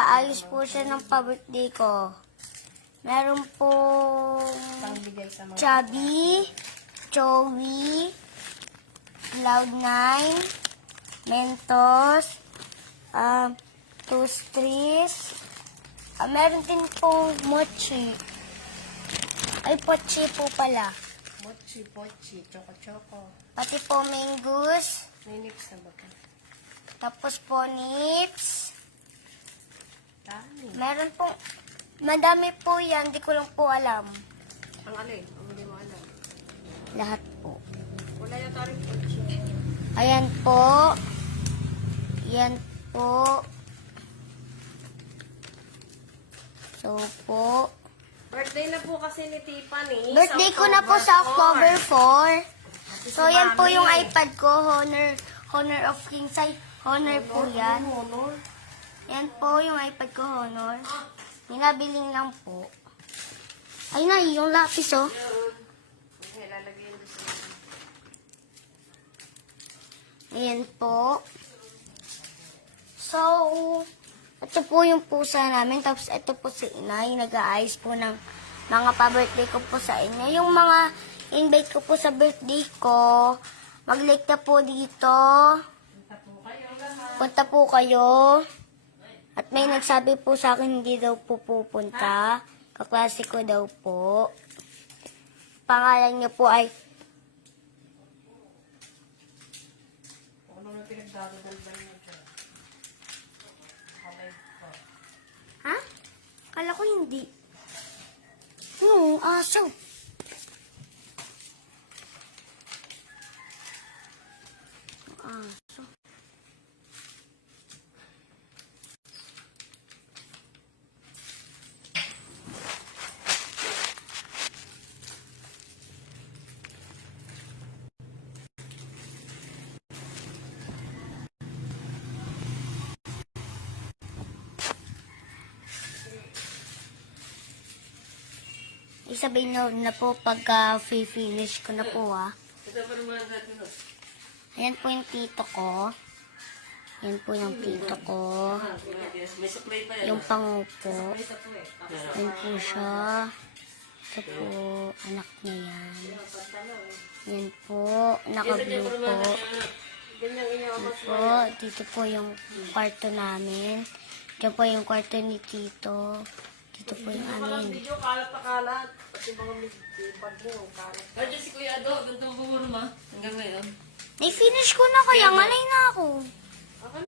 Ayos po siya ng pa-birthday ko. Meron pong Pangbigay sa mga Chubby, Joey, Cloud9, Mentos, Toastries. Meron din pong Mochi. Ay, Pochi po pala. mochi, pochi, choco-choco. Pati po Mingus. May nips na ba ka? Tapos po Nips. Dami. Meron pong, madami po yan. Di ko lang po alam. Ang alin? Ang hindi mo alam. Lahat po. Wala yata rin pochi. Ayan po. Yan po. So po. Birthday na po kasi ni Tiffany. Birthday ko na po sa October 4. So yan po yung iPad ko. Honor of King Sai. Honor po yan. Honor. Yan po yung iPad ko, Honor. Ninabiling lang po. Ay na, yung lapis oh. Okay, lalagyan doon sa... Ayan po. So, ito po yung pusa namin. Tapos ito po si Inay. Nag-aayos po ng mga pa-birthday ko po sa inyo. Yung mga invite ko po sa birthday ko, mag-like na po dito. Punta po kayo. At may nagsabi po sa akin hindi daw po pupunta. Kaklase ko daw po. Pangalan niya po ay Ano na pinagdadadalban niyo dyan? Okay po. ha? Kala ko hindi. Aso. Aso. Isabihin nyo na po pagka finish ko na po Ito pa naman natin. Ayan po yung tito ko. Ayan po yung tito ko. May supply pa yan. Yung pangupo. Ayan po siya. Ito po, anak niya yan. Ayan po, naka-blue po. Ayan po, dito po yung kwarto namin. Diyan po yung kwarto ni tito. Dito po yung amin. Video, kalat na kalat. Pati mga pad mo, kalat. Ay, si Kuya Ado, ganito bumuro ma. Hanggang ngayon. Finish ko na kaya, ngalay na ako.